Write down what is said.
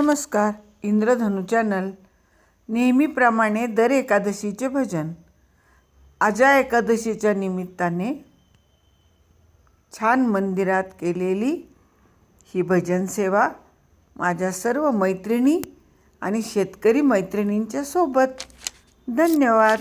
नमस्कार इंद्रधनु चॅनल. नेहमीप्रमाणे दर एकादशीचे भजन. आजा एकादशीच्या निमित्ताने छान मंदिरात केलेली ही भजन सेवा माझ्या सर्व मैत्रिणी आणि शेतकरी मैत्रिणींच्या सोबत. धन्यवाद.